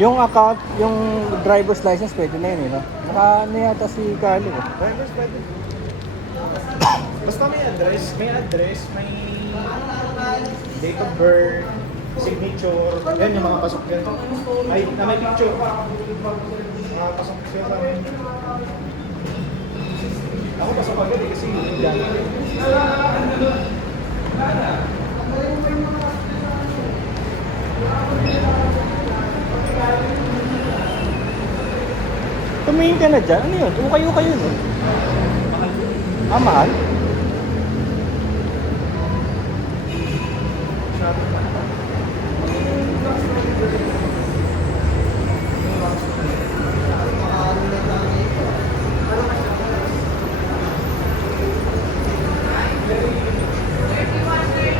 Yung account, yung driver's license, pwede na yun, no? Naka, ano yata si Carlo, eh. Drivers pwede. Basta may address, may date of birth, signature, yan yung mga pasok yan. Ay, na may picture. Mga pasok siya sa amin. Ako pasok agad kasi yan. Tumingin ka na dyan. Ano yun? Ukay-ukay yun, no? Ah, mahal?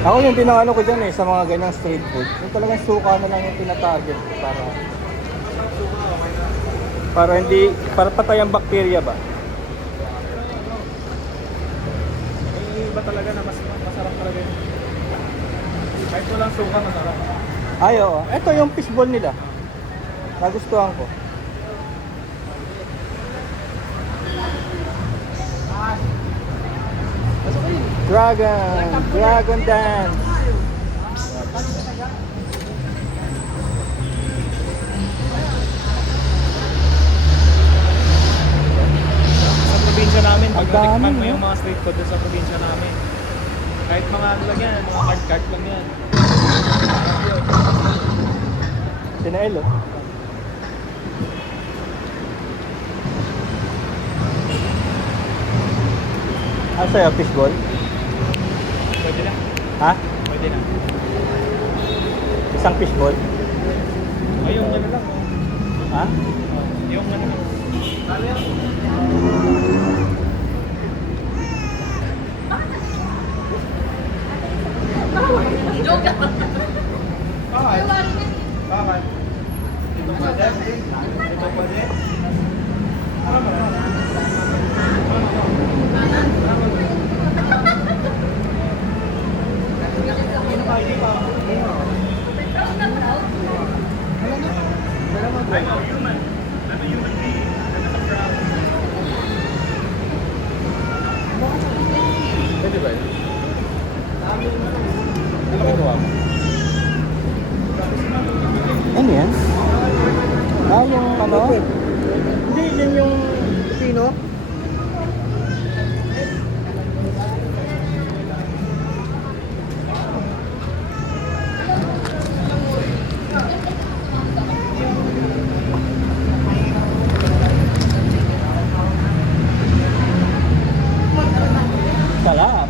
Ako yung pinangano ko dyan eh, sa mga ganyang street food. Yung talagang suka na lang yung tinatarget ko para hindi, para patay ang bakterya ba? May iba talaga na masarap talaga yun. Kahit walang suka, masarap. Ay, oo. Ito yung fishball nila. Nagustuhan ko. Dragon Dance. Sa probinsya namin, pag Ang dami, natikman mo no? yung mga street food sa probinsya namin, kahit mga ano lang yan, mga cart-cart lang yan. Tinael, oh. Ano sa'yo, fishball? Pwede na. Ha? Pwede na. Isang fishball? Ay, yung ano lang. Oh. Ha? Yung ano lang. Joke lang. Bakit? Bakit? Ito pwede? Ito pwede? Pwede ba yun? Ano ginagawa mo? Ano yan? Ah, yung ano? Hindi, yan yung pino. Sarap.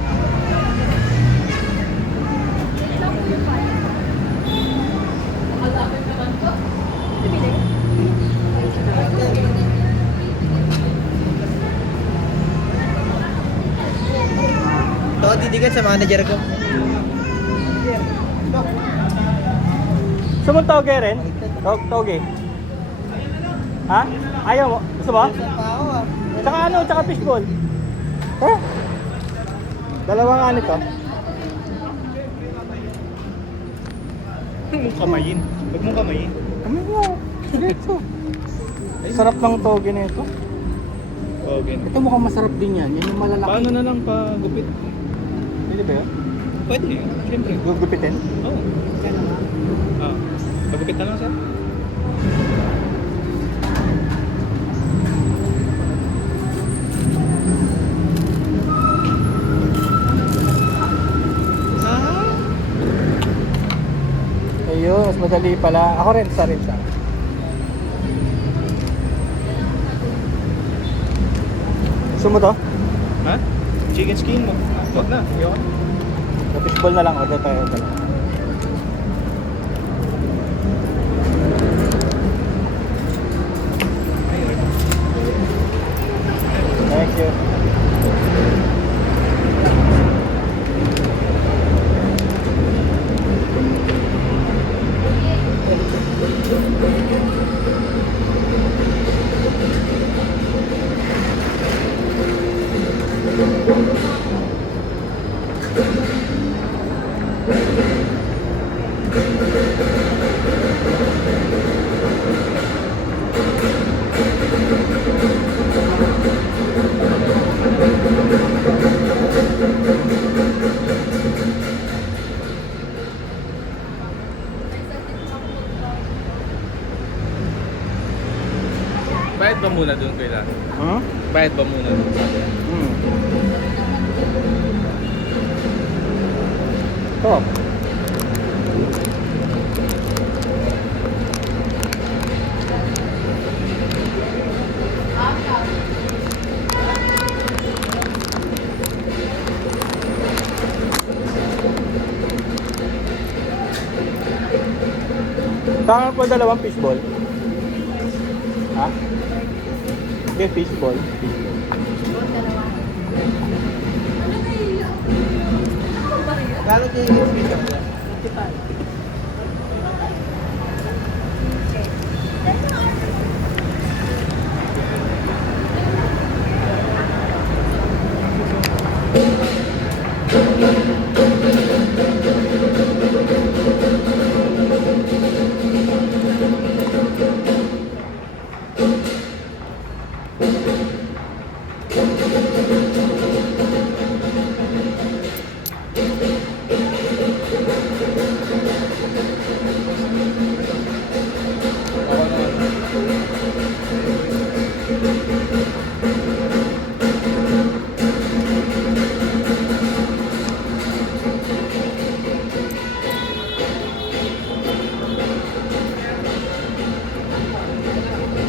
Ito, didigan sa manager ko. Gusto mong toge rin? Toge. Ha? Ayaw mo? Gusto mo? Tsaka ano? Tsaka fishball. Eh? Dalawang ano to? Huwag mong kamayin. Huwag mong kamayin. Ano mo? Dito. Sarap ng toge na ito. Okay. Ito mukhang masarap din yan. Yan yung malalaki. Paano na lang pagupit? Pwede ba yun? Pwede, siyempre. Gugupitin? Oo. Ah, pagupit na lang sir. Ayun, mas madali pala. Ako rin, sa rin siya. Gusto mo to? Ha? Chicken skin mo. Huwag na. Yun. Sa fishball na lang. Order tayo. Thank you. Bayad ba muna doon kailan? Hmm? Bayad ba muna doon? Hmm. Ito. Saan po dalawang fishball? Ha? Hindi, fishball. Gano'n din yung speaker ko?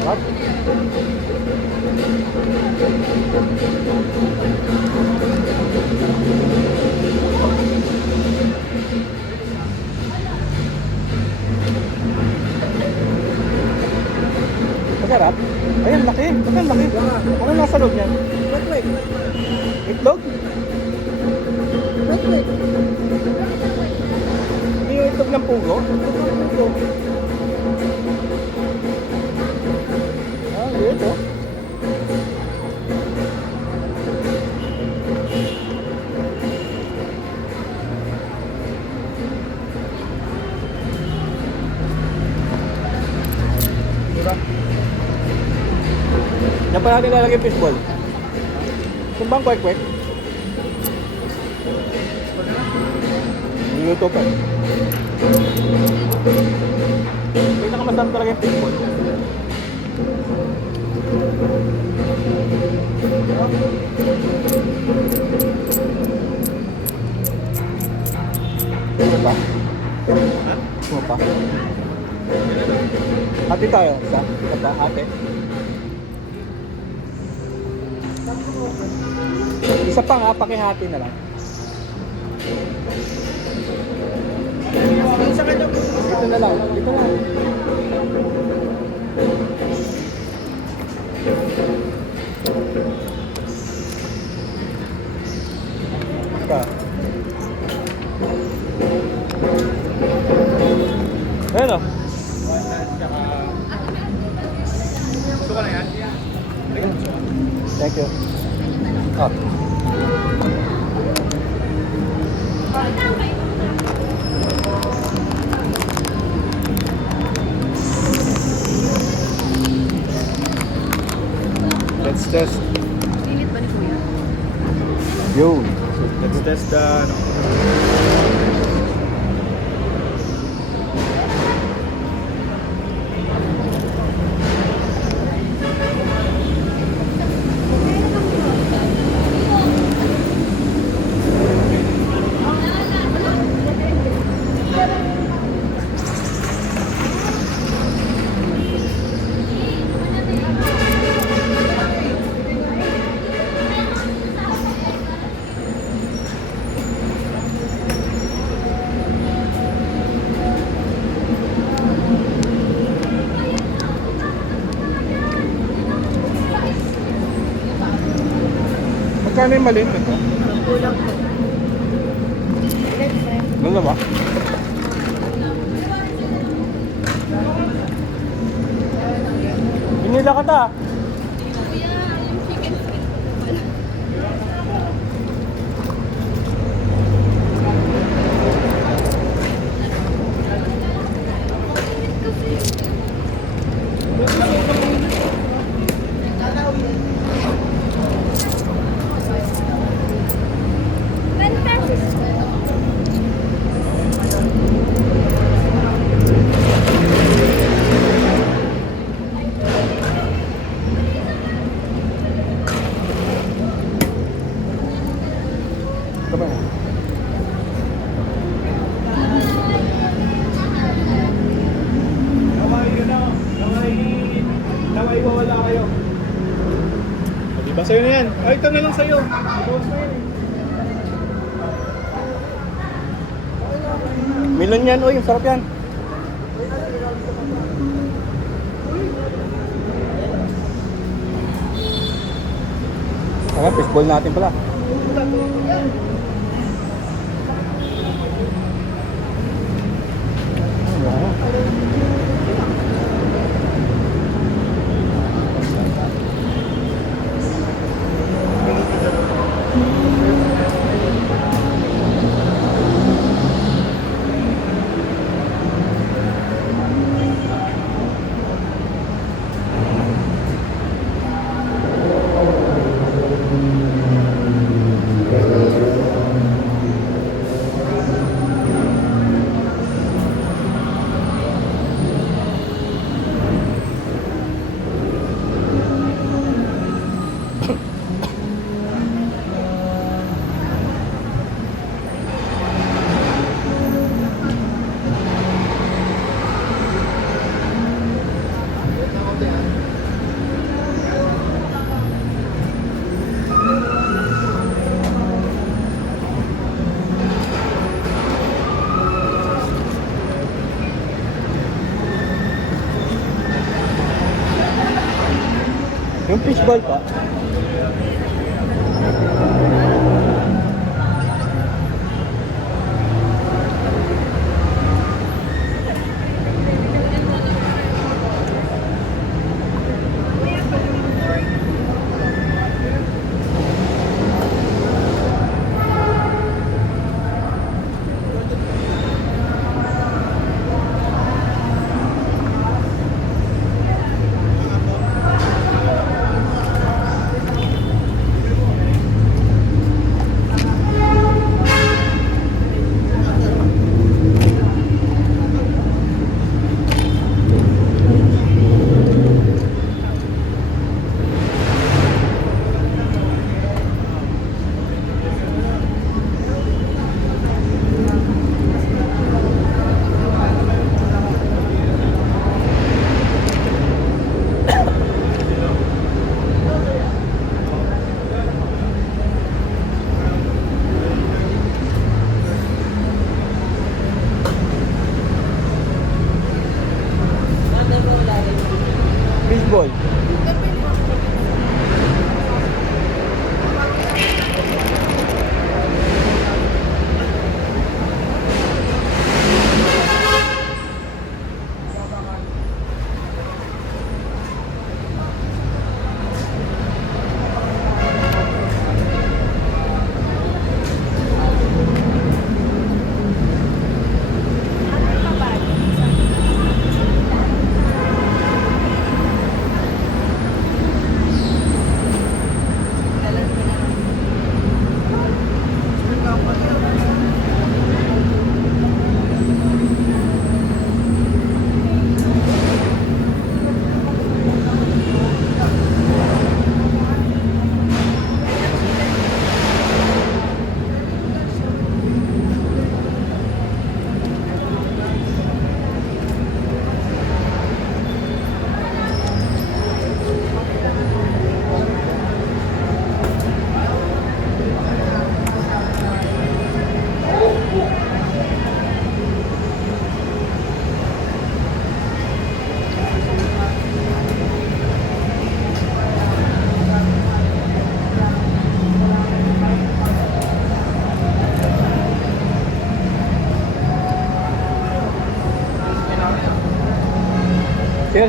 Sarap. Masarap. Ayun, laki. Bakit laki? Ano nasa loob niyan? Wait. Itlog? Wait. Hindi yung itlog ng pugo? Ah, dito. Diba? Diyan pa natin lalagay yung fishball. Kung bang kwek-kwek? Niluto pa eh. Pinakamasarap talaga yung fishball. Ano pa? Ano pa? Ate tayo, isa? Isa pa, ate? Isa pa nga, pakihati na lang. Sa kanya po. Dito na lang, dito na lang. Ika. Ayan o. Gusto ka na yan? Thank you. Ah. Let's test. Lilit ba ni Kuya? Yo. Let's test the ano. Magkano yung maliit nito? Kulang po. Dalawa? Hinila ka ta. Kuya, yung chicken skin po pala. Sa'yo na yan. Ay, ito na lang sa'yo. Milon yan, uy. Sarap yan. Ayan, fishball natin pala. Yung fishball pa. Fishball.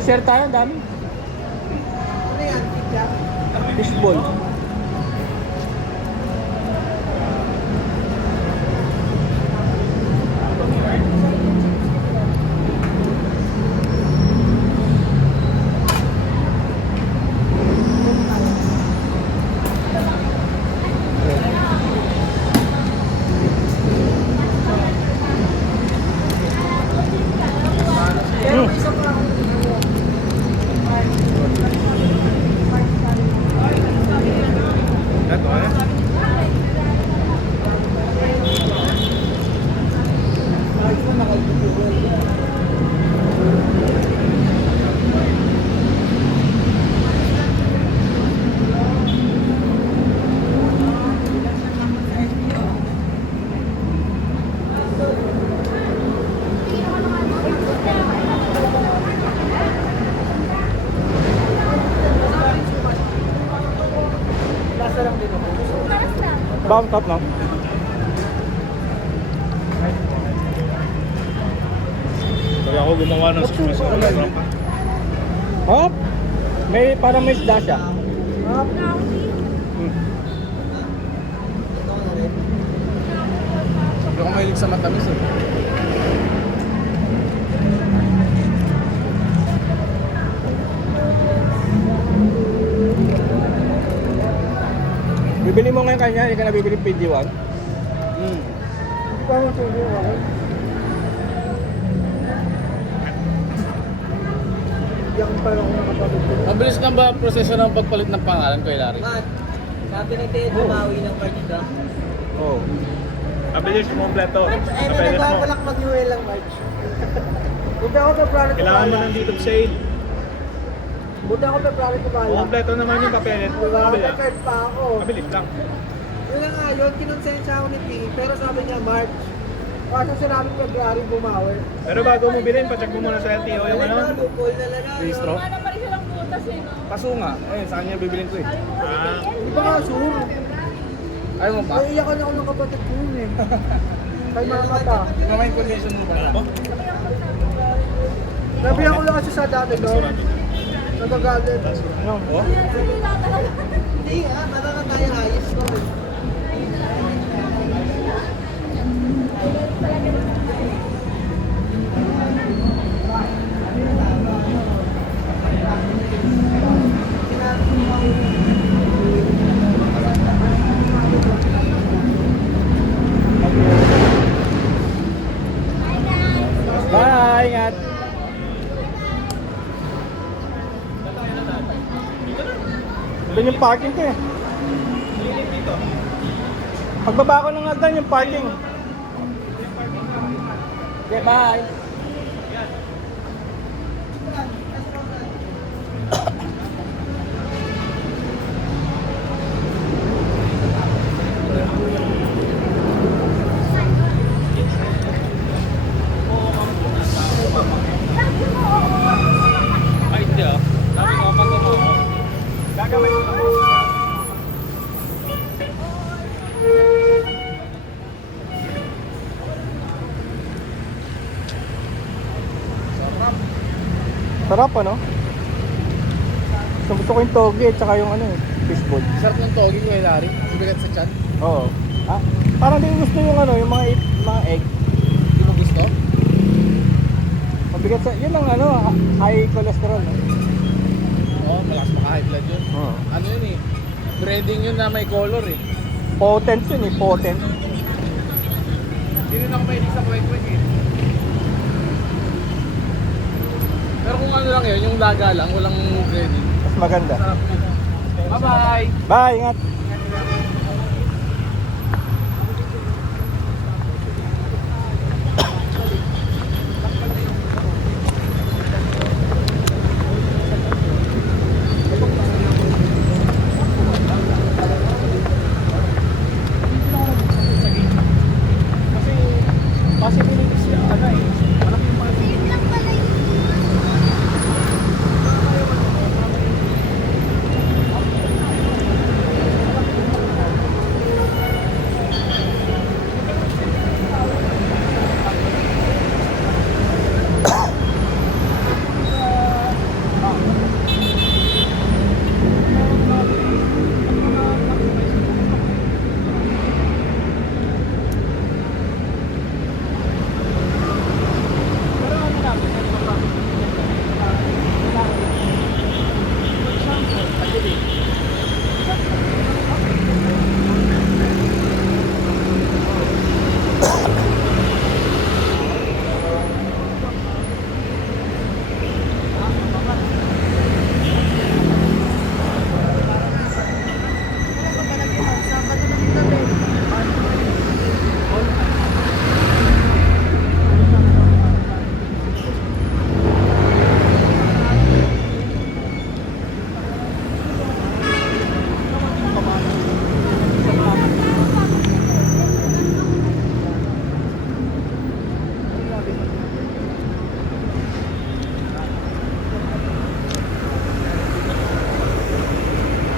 Share tayo, dami. Ano yan? Pizza? Fishball. Ito eh. Ay, ito nakalito. Bottom top, no? Kaya ako gumawa ng suspension ng rampa. Oh, parang may isda siya. Hindi ako mahilig sa matamis eh. Bibili mo ngayon kanya, hindi ka na bibili PD1. Hindi pa akong tuloy, okay? Iyak pa lang ako nakapagod ko. Mabilis na ba proseso ng pagpalit ng pangalan ko, Larry? Man, sabi ni Ted, bumawi ng partida. Oh. Abilis kompleto. Ay, nagbabalak mag-UL lang, March. Buti ako pa product Kailangan mo ng dito sale. Buti ako pa product kumala. Kompleto naman yung papelet. Diba? Mabilis. May card pa ako. Mabilis lang. Yun na nga yun, kinonsensya ako ni P. Pero sabi niya, March. Kaso sinabi February bumawi. Pero bago mo bilhin, pacheck mo muna sa LTO yung ano. Loophole na lang. Registro? Wala pa rin silang butas eh, no? Paso nga. Ayun, saan niya bibilin ko eh. Sabi mo kasi Ah. BL, Di ba nga, sure? Ayaw mo pa? Ay, iyakan ako ng kapatid ko yun eh. Kay mama ta. Mamay condition mo ba na? Sabi ako lang kasi sa dati doon. Nagagalit. Ano? Oh? Hindi nga, malaka tayo ayos ko. Bye, ingat. Doon yung parking ko eh. Pagbaba ko ng hagdan yung parking. Okay, bye. Ay, hindi ah. Sabi ko, pag mo. Gagawin ko. Sarap ano? Gusto ko yung toge at saka yung ano eh, fishball. Sarap ng togi ko, Larry. Bigat sa chan. Oo. Ah, parang din gusto yung ano, yung mga egg. Hindi mo gusto? Mabigat sa, yun ang ano, high cholesterol. No? Oo, malakas maka-high blood yun. Oo. Ano yun eh? Breading yun na may color eh. Potent yun eh, potent. Hindi rin ako mahilig sa kwek-kwek eh. Pero kung ano lang yun, yung laga lang, walang breading. Mas maganda. Sarap yun. Bye-bye! Bye, ingat. Possibilities na ano eh. Same lang pala yun.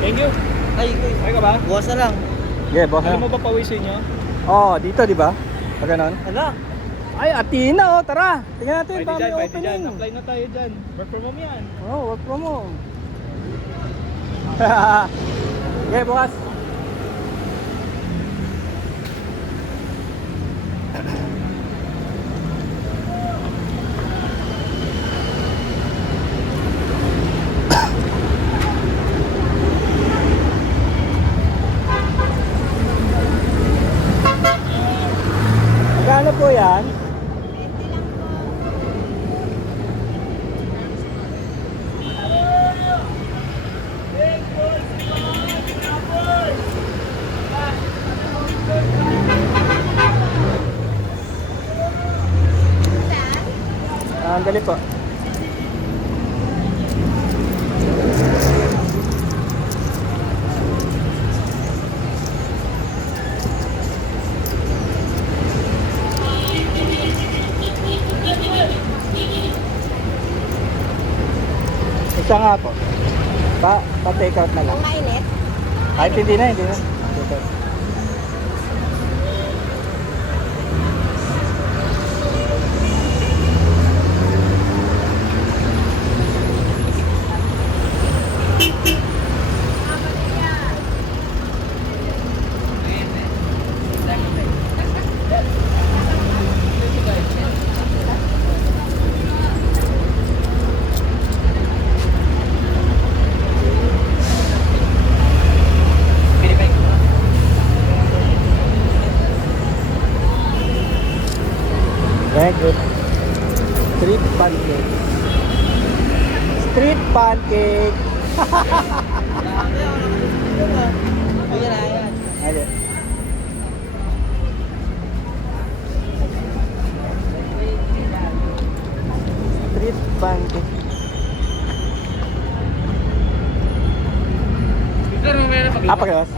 Thank you. Ay, Okay ka ba? buwas na lang. Yeah, boss. Alam mo ba pawisin nyo? Oh, dito di ba? Pag ganon. Ano? Ay, Athena oh, tara. Tingnan natin Pwede baka dyan, may pwede dyan. opening. Apply na tayo dyan. Work from home yan. Oh, work from home. Okay, bukas. Magkano po yan? Dali po. Isa nga po. Pa-take out na lang. Mainit? Kahit hindi na, hindi na. Take out. Very good. Street pancake. Street pancake. Ayan na, ayan. Ayan. Street pancake. Victor, mamaya na pag Apa guys?